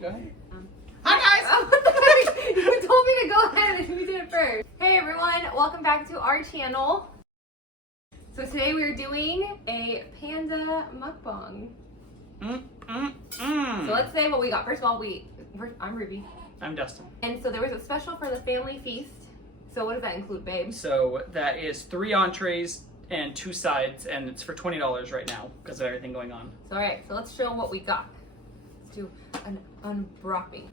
Go ahead. Hi guys! Oh, what the heck? You told me to go ahead and you did it first. Hey everyone, welcome back to our channel. So today we're doing a panda mukbang. So let's say what we got. First of all, I'm Ruby. I'm Dustin. And so there was a special for the family feast. So what does that include, babe? So that is 3 entrees and 2 sides, and it's for $20 right now because of everything going on. So alright, so let's show them what we got. Let's do an unwrapping.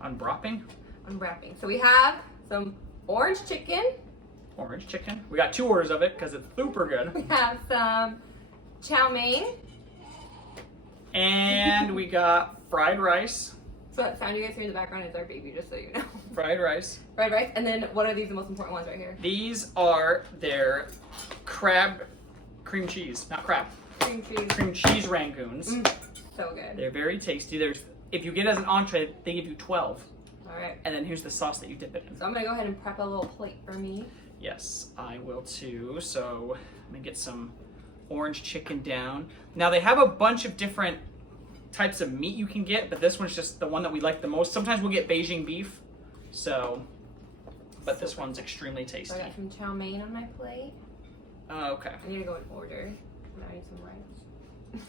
Unwrapping. So we have some orange chicken. We got 2 orders of it because it's super good. We have some chow mein. And we got fried rice. So that sound you guys hear in the background is our baby, just so you know. Fried rice. Fried rice. And then what are these, the most important ones right here? These are their crab cream cheese. Not crab. Cream cheese. Cream cheese rangoons. So good. They're very tasty. If you get it as an entree, they give you 12. Alright. And then here's the sauce that you dip it in. So I'm going to go ahead and prep a little plate for me. Yes, I will too. So I'm going to get some orange chicken down. Now they have a bunch of different types of meat you can get, but this one's just the one that we like the most. Sometimes we'll get Beijing beef, but this one's extremely tasty. So I got some chow mein on my plate. Okay. I need to go in order. And I need some rice.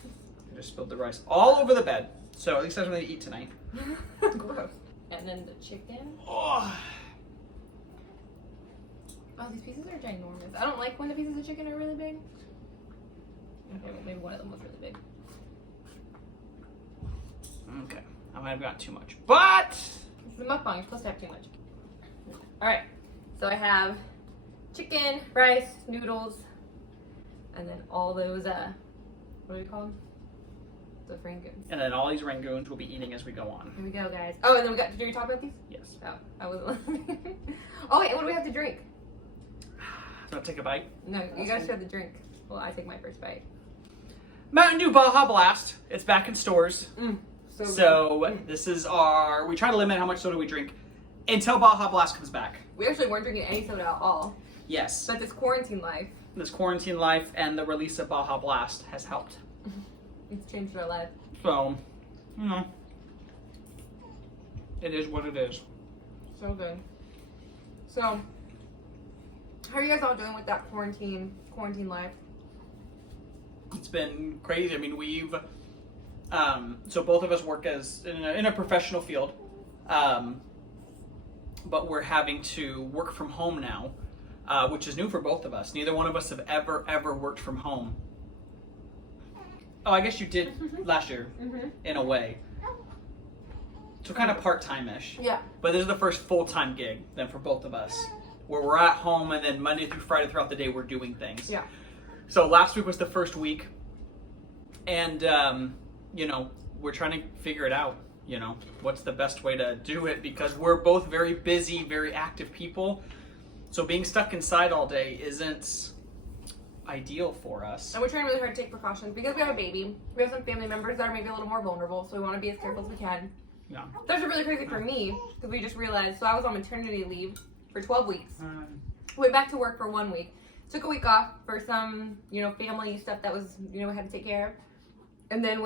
I just spilled the rice all over the bed, so at least I have something to eat tonight. Gross. And then the chicken. Oh, These pieces are ginormous. I don't like when the pieces of chicken are really big. Okay, well, maybe one of them was really big. okay. I might have got too much, but It's the mukbang. You're supposed to have too much. Alright, so I have chicken, rice, noodles, and then all those, what do we call them? The rangoons. and then all these rangoons we'll be eating as we go on. Here we go, guys. Oh, and then did we talk about these? Yes. Oh, I wasn't listening. Oh, wait, what do we have to drink? So I'll take a bite. No, you guys should have the drink. Well, I take my first bite. Mountain Dew Baja Blast. It's back in stores. So This is we try to limit how much soda we drink until Baja Blast comes back. we actually weren't drinking any soda at all. Yes. But this quarantine life, This quarantine life and the release of Baja Blast has helped. it's changed our life. So, it is what it is. So good. So, how are you guys all doing with that quarantine life? It's been crazy. I mean, we've so both of us work in a professional field, but we're having to work from home now, which is new for both of us. Neither one of us have ever worked from home. Oh, I guess you did last year, in a way. So kind of part-time-ish. Yeah. But this is the first full-time gig then for both of us, where we're at home and then Monday through Friday throughout the day we're doing things. Yeah. So last week was the first week, and we're trying to figure it out. What's the best way to do it, because we're both very busy, very active people. So being stuck inside all day isn't ideal for us. And we're trying really hard to take precautions because we have a baby. We have some family members that are maybe a little more vulnerable, so we want to be as careful as we can. Yeah. That's really crazy for me because we just realized. So I was on maternity leave for 12 weeks. Went back to work for 1 week. Took a week off for some, family stuff that was, we had to take care of. And then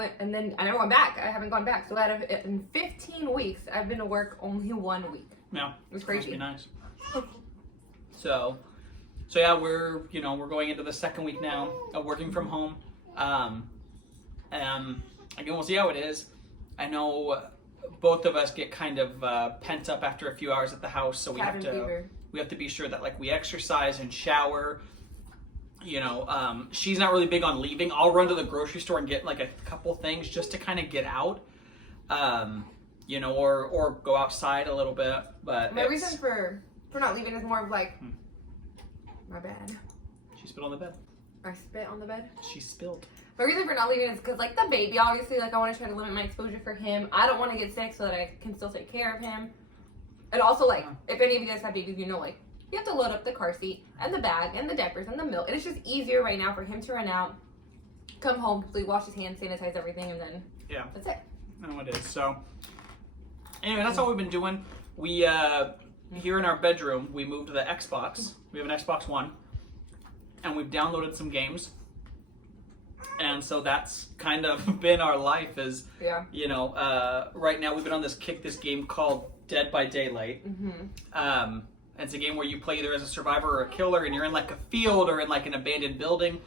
I never went back. I haven't gone back. So in 15 weeks, I've been to work only 1 week. Yeah. It was crazy. Must be nice. So yeah, we're going into the 2nd week now of working from home. Again, we'll see how it is. I know both of us get kind of pent up after a few hours at the house, so we have to be sure that we exercise and shower. She's not really big on leaving. I'll run to the grocery store and get a couple things just to kind of get out, or go outside a little bit. But my reason for not leaving is more of my bad. She spilled on the bed. I spit on the bed. She spilled. My reason for not leaving is because, the baby, obviously, I want to try to limit my exposure for him. I don't want to get sick so that I can still take care of him. And also, if any of you guys have babies, you have to load up the car seat and the bag and the diapers and the milk. And it's just easier right now for him to run out, come home, completely wash his hands, sanitize everything, and then that's it. I know it is. So, anyway, that's all we've been doing. We, here in our bedroom, we moved to the Xbox. We have an Xbox One. And we've downloaded some games. And so that's kind of been our life is, Yeah. you know, right now we've been on this game called Dead by Daylight. And it's a game where you play either as a survivor or a killer, and you're in like a field or in like an abandoned building.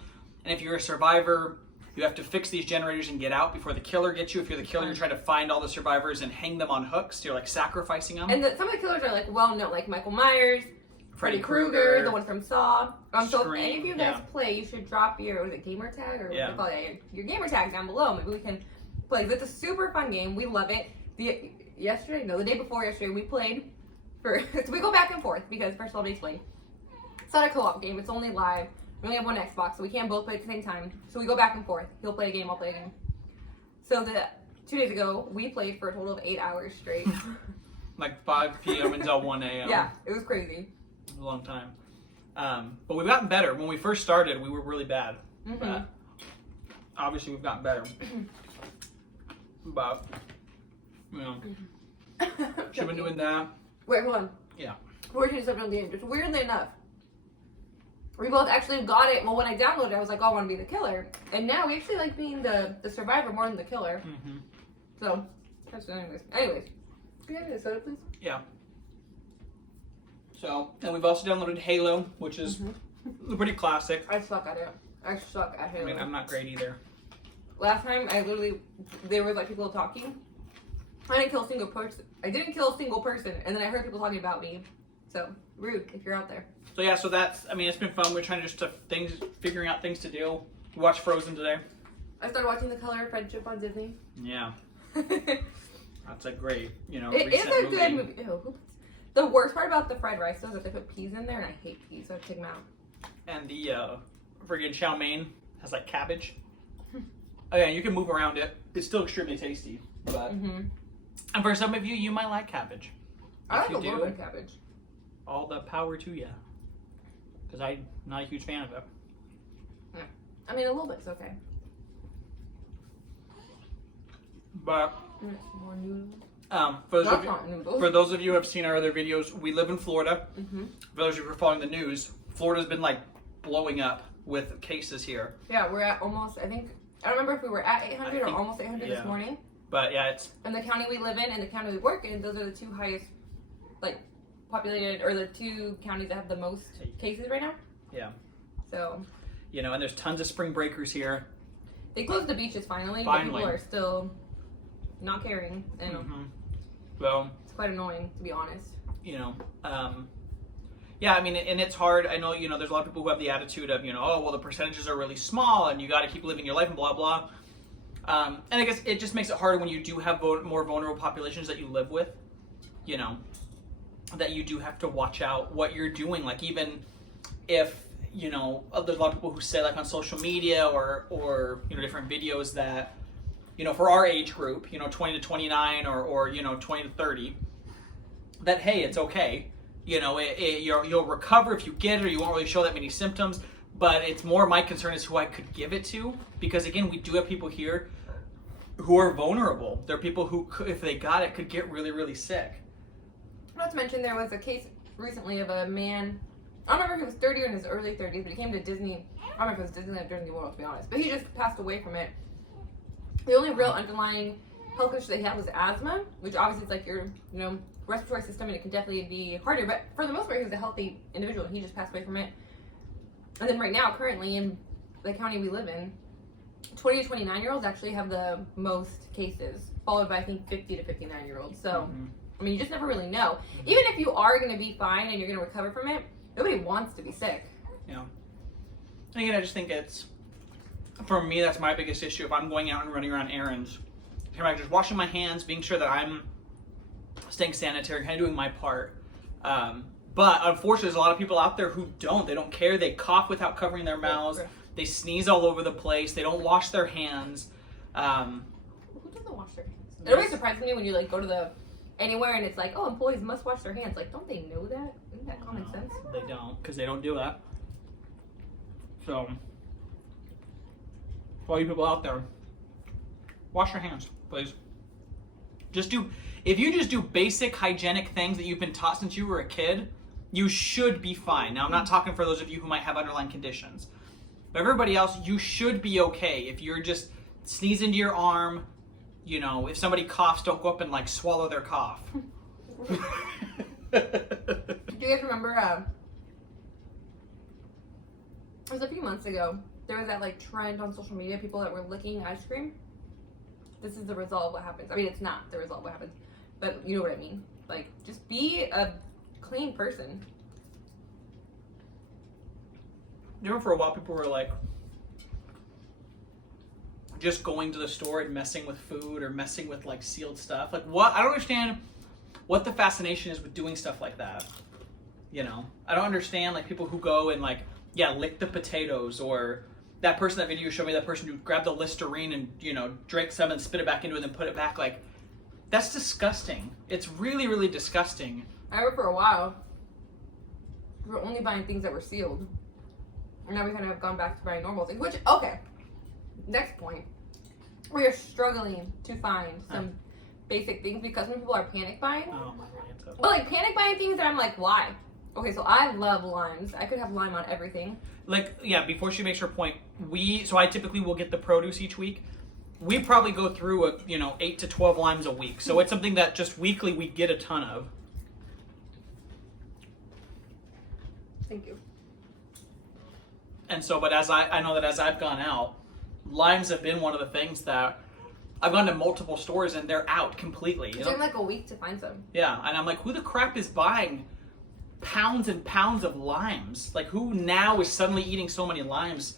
And if you're a survivor, you have to fix these generators and get out before the killer gets you. If you're the killer, you're trying to find all the survivors and hang them on hooks. You're like sacrificing them. And some of the killers are like well known, like Michael Myers, Freddy Krueger, the one from Saw. So if any of you guys play, you should drop your, what is it, gamer tag? Or what do you call it? Your gamer tag down below. Maybe we can play. It's a super fun game. We love it. The day before yesterday, we played so we go back and forth because, first of all, let me explain. It's not a co-op game. It's only live. We only have one Xbox, so we can't both play at the same time. So we go back and forth. He'll play a game, I'll play a game. So 2 days ago, we played for a total of 8 hours straight. Like 5 p.m. until 1 a.m. Yeah, it was crazy. A long time. But we've gotten better. When we first started, we were really bad. But obviously, we've gotten better. But, you know, should been doing that. Wait, hold on. Yeah. We're doing something on the end. Just weirdly enough, we both actually got it. Well, when I downloaded it, I was like, oh, I want to be the killer. And now we actually like being the survivor more than the killer. So, that's anyways. Can I get a soda, please? Yeah. So, and we've also downloaded Halo, which is pretty classic. I suck at it. I suck at Halo. I mean, I'm not great either. Last time, there were like people talking. I didn't kill a single person. And then I heard people talking about me. So, rude if you're out there. So yeah, so that's, I mean, it's been fun. We're trying to figuring out things to do. We watched Frozen today. I started watching The Color of Friendship on Disney. Yeah. That's a great, it is a movie. good movie. Ew, the worst part about the fried rice though is that they put peas in there, and I hate peas, so I take them out. And the friggin' chow mein has like cabbage. Oh yeah, you can move around it. It's still extremely tasty. But and for some of you, you might like cabbage. I like a little bit of cabbage. All the power to you. Because I'm not a huge fan of it. Yeah. I mean, a little bit's okay. But more noodles. For those of you who have seen our other videos, we live in Florida. For those of you who are following the news, Florida's been like blowing up with cases here. Yeah, we're at almost, I don't remember if we were at 800 or almost 800 this morning. But yeah, it's... And the county we live in and the county we work in, those are the two highest, like, populated, or the two counties that have the most cases right now. Yeah. So. You know, and there's tons of spring breakers here. They closed the beaches finally. But people are still not caring. And so. It's quite annoying, to be honest. You know, yeah, I mean, and it's hard. I know, you know, there's a lot of people who have the attitude of, you know, oh, well, the percentages are really small and you got to keep living your life and blah, blah. And I guess it just makes it harder when you do have more vulnerable populations that you live with, you know, that you do have to watch out what you're doing. Like, even if, you know, there's a lot of people who say, like, on social media or you know, different videos that, you know, for our age group, you know, 20 to 29 or you know, 20 to 30, that, hey, it's okay. You know, you'll recover if you get it, or you won't really show that many symptoms. But it's more my concern is who I could give it to. Because, again, we do have people here who are vulnerable. There are people who, if they got it, could get really, really sick. Not to mention, there was a case recently of a man, I don't remember if he was 30 or in his early 30s, but he came to Disney, I don't remember if it was Disneyland or Disney World, to be honest. But he just passed away from it. The only real underlying health issue that he had was asthma, which obviously is like your, you know, respiratory system, and it can definitely be harder. But for the most part, he was a healthy individual, and he just passed away from it. And then right now, currently, in the county we live in, 20 to 29-year-olds actually have the most cases, followed by, I think, 50 to 59-year-olds. So, I mean, you just never really know. Even if you are going to be fine and you're going to recover from it, nobody wants to be sick. Yeah. And again, I just think it's, for me, that's my biggest issue. If I'm going out and running around errands, just washing my hands, being sure that I'm staying sanitary, kind of doing my part. But unfortunately, there's a lot of people out there who don't. They don't care. They cough without covering their mouths. They sneeze all over the place. They don't wash their hands. Who doesn't wash their hands? It always surprises me when you like go to anywhere and it's like, oh, employees must wash their hands. Like, don't they know that? Isn't that common sense? They don't, because they don't do that. So, for all you people out there, wash your hands, please. If you just do basic hygienic things that you've been taught since you were a kid, you should be fine. Now, I'm not talking for those of you who might have underlying conditions. But everybody else, you should be okay. If you're just sneeze into your arm, you know, if somebody coughs, don't go up and like swallow their cough. Do you guys remember, it was a few months ago, there was that like trend on social media, people that were licking ice cream. This is the result of what happens. I mean, it's not the result of what happens, but you know what I mean. Like, just be a clean person. You know, for a while, people were like, just going to the store and messing with food or messing with like sealed stuff. Like, what? I don't understand what the fascination is with doing stuff like that. You know, I don't understand like people who go and like, yeah, lick the potatoes, or that person, that video you showed me, that person who grabbed the Listerine and, you know, drank some and spit it back into it and then put it back. Like, that's disgusting. It's really, really disgusting. I remember for a while, we were only buying things that were sealed. And now we kind of have gone back to buying normal things, which, okay, next point. We are struggling to find some basic things because when people are panic buying. Oh my God. But like panic buying things that I'm like, why? Okay, so I love limes. I could have lime on everything. Like, yeah, before she makes her point, so I typically will get the produce each week. We probably go through 8 to 12 limes a week. So it's something that just weekly we get a ton of. Thank you. And so, but as I know that as I've gone out, limes have been one of the things that I've gone to multiple stores and they're out completely. It's been like a week to find some. Yeah, and I'm like, who the crap is buying pounds and pounds of limes? Like, who now is suddenly eating so many limes?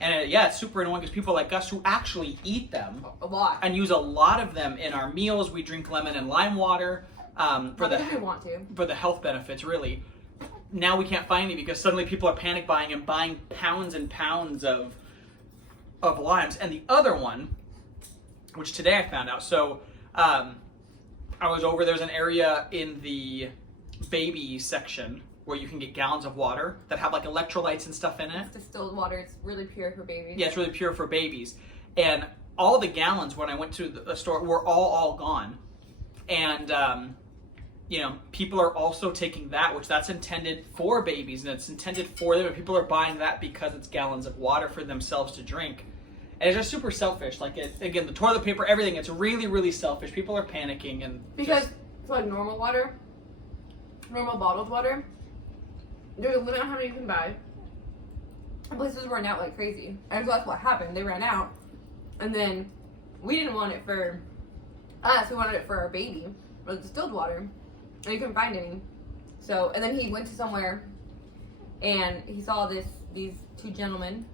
And yeah, it's super annoying because people like us who actually eat them a lot and use a lot of them in our meals. We drink lemon and lime water for the health benefits, really. Now we can't find any because suddenly people are panic buying and buying pounds and pounds of limes. And the other one, which today I found out, so I was over, there's an area in the baby section where you can get gallons of water that have like electrolytes and stuff in it. It's distilled water. It's really pure for babies. Yeah, it's really pure for babies. And all the gallons when I went to the store were all gone. And people are also taking that, which that's intended for babies and it's intended for them. And people are buying that because it's gallons of water for themselves to drink. And it's just super selfish. Like, again, the toilet paper, everything, it's really, really selfish. People are panicking and because it's like normal water, normal bottled water, there's a limit on how many you can buy. And places run out like crazy. And so that's what happened. They ran out. And then we didn't want it for us. We wanted it for our baby. But distilled water. And he couldn't find any. So, and then he went to somewhere and he saw these two gentlemen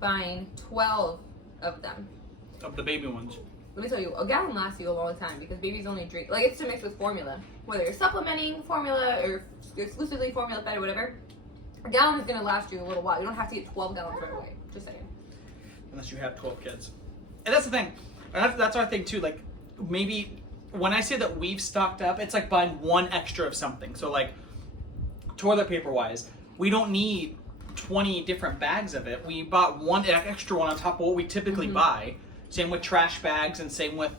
buying 12 of them. Of the baby ones. Let me tell you, a gallon lasts you a long time because babies only drink, like it's to mix with formula. Whether you're supplementing formula or exclusively formula fed or whatever, a gallon is going to last you a little while. You don't have to get 12 gallons right away. Just saying. Unless you have 12 kids. And that's the thing. That's our thing too. Like, maybe when I say that we've stocked up, it's like buying one extra of something. So like, toilet paper wise, we don't need 20 different bags of it. We bought one extra one on top of what we typically buy. Same with trash bags and same with,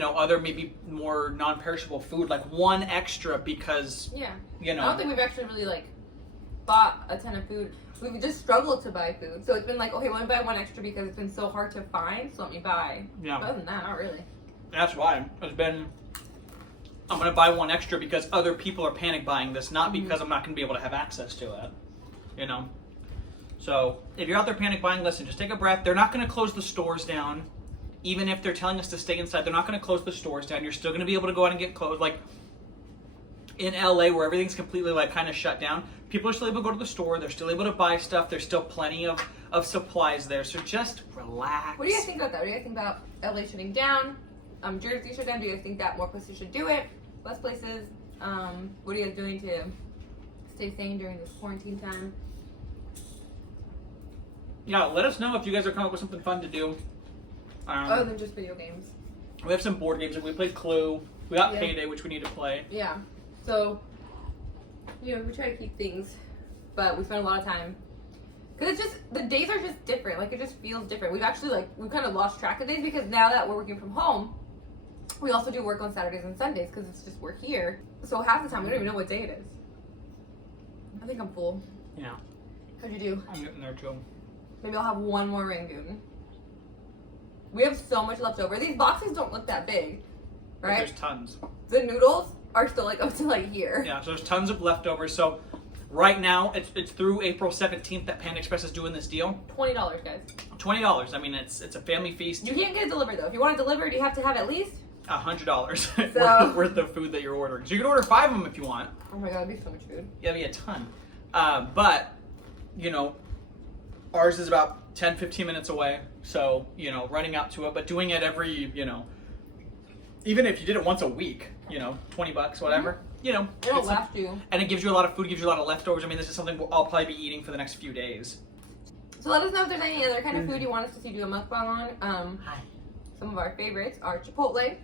other maybe more non-perishable food. Like one extra because, I don't think we've actually really like bought a ton of food. We've just struggled to buy food. So it's been like, okay, let me buy one extra because it's been so hard to find. So let me buy. Yeah. But other than that, not really. That's why I'm going to buy one extra because other people are panic buying this, not because I'm not going to be able to have access to it, So if you're out there panic buying, listen, just take a breath. They're not going to close the stores down. Even if they're telling us to stay inside, they're not going to close the stores down. You're still going to be able to go out and get clothes. Like in LA where everything's completely like kind of shut down, people are still able to go to the store. They're still able to buy stuff. There's still plenty of supplies there. So just relax. What do you guys think about that? What do you guys think about LA shutting down? Jersey shut down. Do you guys think that more places should do it? Less places? What are you guys doing to stay sane during this quarantine time? Yeah, let us know if you guys are coming up with something fun to do. Other than just video games. We have some board games. We played Clue. We got Payday, which we need to play. Yeah. So, we try to keep things, but we spend a lot of time. Because it's just, the days are just different. Like, it just feels different. We've actually, we've kind of lost track of days because now that we're working from home, we also do work on Saturdays and Sundays because it's just, we're here. So half the time, we don't even know what day it is. I think I'm full. Yeah. How'd you do? I'm getting there, too. Maybe I'll have one more Rangoon. We have so much left over. These boxes don't look that big, But right? there's tons. The noodles are still like up to like here. Yeah, so there's tons of leftovers. So right now, it's through April 17th that Panda Express is doing this deal. $20, guys. $20. I mean, it's a family feast. You can't get it delivered though. If you want it delivered, you have to have at least $100 So- worth of food that you're ordering. So you can order 5 of them if you want. Oh my god, that'd be so much food. Yeah, it'd be a ton. But, you know, ours is about 10, 15 minutes away. So, you know, running out to it, but doing it every, you know, even if you did it once a week, you know, $20, whatever, you know. It'll it's last you. And it gives you a lot of food, gives you a lot of leftovers. I mean, this is something I'll probably be eating for the next few days. So let us know if there's any other kind of food you want us to see do a mukbang on. Hi. Some of our favorites are Chipotle.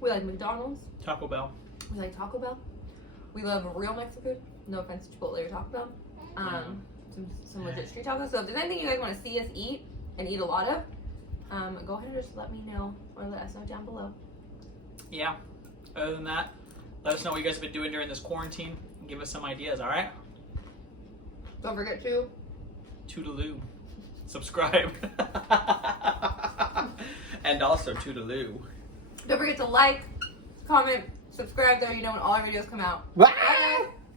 We like McDonald's. Taco Bell. We like Taco Bell. We love real Mexican food. No offense to Chipotle or Taco Bell. Some legit street tacos. So if there's anything you guys want to see us eat and eat a lot of, go ahead and just let me know or let us know down below. Yeah. Other than that, let us know what you guys have been doing during this quarantine and give us some ideas, all right? Don't forget to Toodaloo. Subscribe. And also Toodaloo. don't forget to like, comment, subscribe, so you know when all our videos come out. Bye. Bye.